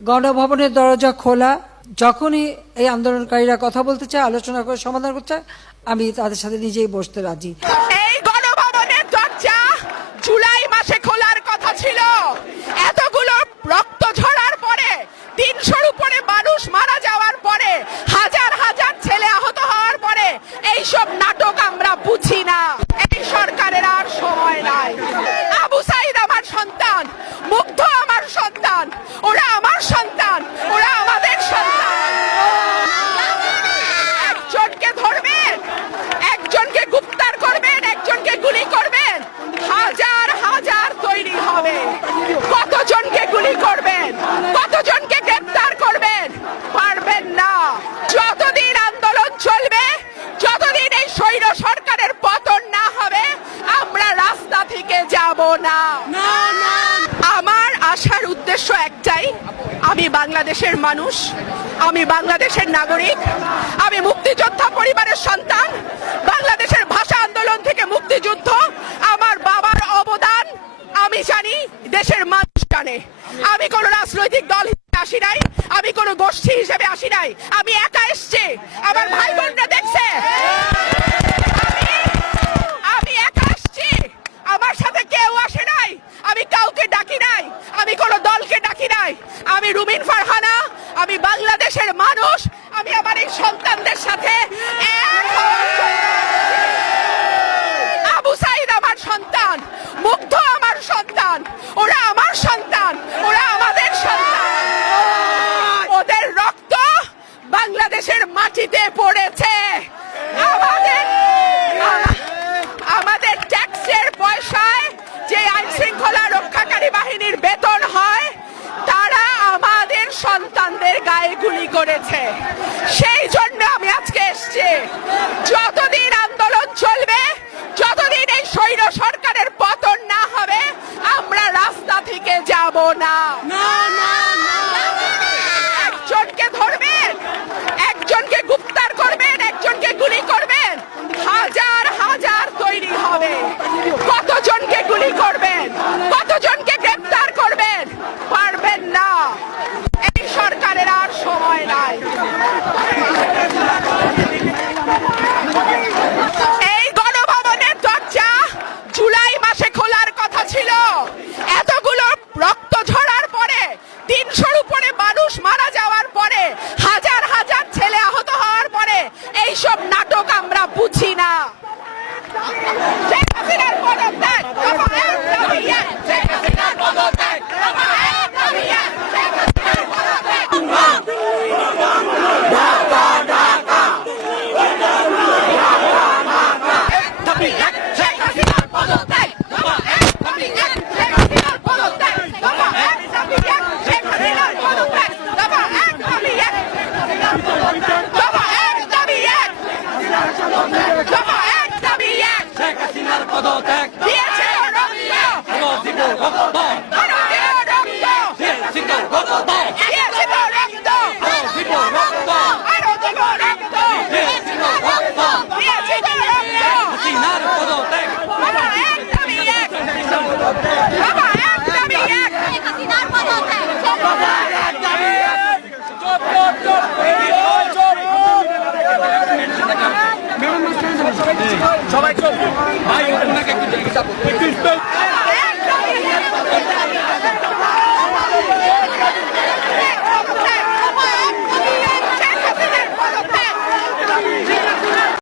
গণভবনের দরজা খোলা। যখনই এই আন্দোলনকারীরা কথা বলতে চায়, আলোচনা করে সমাধান করতে চায়, আমি তাদের সাথে নিজেই বসতে রাজি। এই গণভবনের দরজা জুলাই মাসে খোলার কথা ছিল। এতগুলো রক্ত ঝরার পরে, ৩০০-র উপরে মানুষ মারা যাওয়ার পরে, হাজার হাজার ছেলে আহত হওয়ার পরে এইসব নাটক আমরা বুঝি না। এই সরকারের আর সময় নাই। আবু সাইদ আমার সন্তান, মুগ্ধ আমার সন্তান, ওরা আমার সন্তান, ওরা আমাদের সন্তান। একজনকে ধরবেন, একজনকে গ্রেফতার করবেন, একজনকে গুলি করবেন, হাজার হাজার তৈরি হবে। কতজনকে গুলি করবেন, কতজনকে গ্রেফতার করবেন? পারবেন না। যতদিন আন্দোলন চলবে, যতদিন এই স্বৈর সরকারের পতন না হবে, আমরা রাস্তা থেকে যাব না। আমার আসার উদ্দেশ্য একটাই, আমি বাংলাদেশের মানুষ, আমি বাংলাদেশের নাগরিক, আমি মুক্তিযোদ্ধা পরিবারের সন্তান। বাংলাদেশের ভাষা আন্দোলন থেকে মুক্তিযুদ্ধ আমার বাবার অবদান আমি জানি, দেশের মানুষ জানে। আমি কোনো রাজনৈতিক দল হিসেবে আসি নাই, আমি কোনো গোষ্ঠী হিসেবে আসি নাই, আমি একা এসছি। আমার ভাই বোনরা দেখছে আমি একা এসছি, আমার সাথে কেউ আসে নাই, আমি কাউকে ডাকি নাই, আমি কোনো দলকে ডাকি নাই। আমি রুমিন ফারহানা, আমি বাংলাদেশের মানুষ, আমি আমার এই সন্তানদের সাথে এক হওয়ার জন্য। আবু সাইদ আমার সন্তান, মুগ্ধ আমার সন্তান, ওরা আমার সন্তান, ওরা আমাদের সন্তান। ওদের রক্ত বাংলাদেশের মাটিতে পড়েছে। আমাদের ট্যাক্সের পয়সায় যে আইন শৃঙ্খলা রক্ষাকারী বাহিনীর বেতন হয়, তারা আমাদের সন্তানদের গায়ে গুলি করেছে। সেই জন্য আমি আজকে এসেছি। যতদিন আন্দোলন চলবে, যতদিন এই স্বৈর সরকারের পতন না হবে, আমরা রাস্তা থেকে যাব না। একজনকে ধরবেন, একজনকে গ্রেফতার করবেন, একজনকে গুলি করবেন, হাজার হাজার তৈরি হবে। কতজনকে গুলি করবেন, কতজনকে গ্রেফতার করবেন? পারবেন না। এই সরকারের আর সময় নাই। এই গণভবনের দরজা জুলাই মাসে খোলার কথা ছিল। এতগুলো রক্ত ঝরার পরে, ৩০০-র উপরে মানুষ মারা যাওয়ার পরে, হাজার হাজার ছেলে আহত হওয়ার পরে এইসব নাটক আমরা বুঝি না। শেখ হাসিনার পদত্যাগ, দফা এক দাবি এক। শেখ হাসিনার পদত্যাগ, দফা এক দাবি এক। শেখ হাসিনার পদত্যাগ। ঢাকা ঢাকা দাবি এক। শেখ হাসিনার পদত্যাগ, দফা এক দাবি এক। শেখ হাসিনার পদত্যাগ, দফা এক দাবি এক। শেখ হাসিনার পদত্যাগ, দফা এক দাবি এক। দফা এক দাবি এক। দফা এক দাবি এক। শেখ হাসিনার পদত্যাগ দিয়েছে রক্ত, আরো দিব রক্ত, আরো দিও রক্ত, দিয়েছি তো রক্ত, দিয়েছে রক্ত, আরো দিব রক্ত, আরো দেব রক্ত, দিয়েছি তো রক্ত। দিয়েছে রক্ত। হাসিনার পদত্যাগ, বাবা এক দাবি এক। বাবা এক দাবি এক। হাসিনার পদত্যাগ। সবাই চুপ।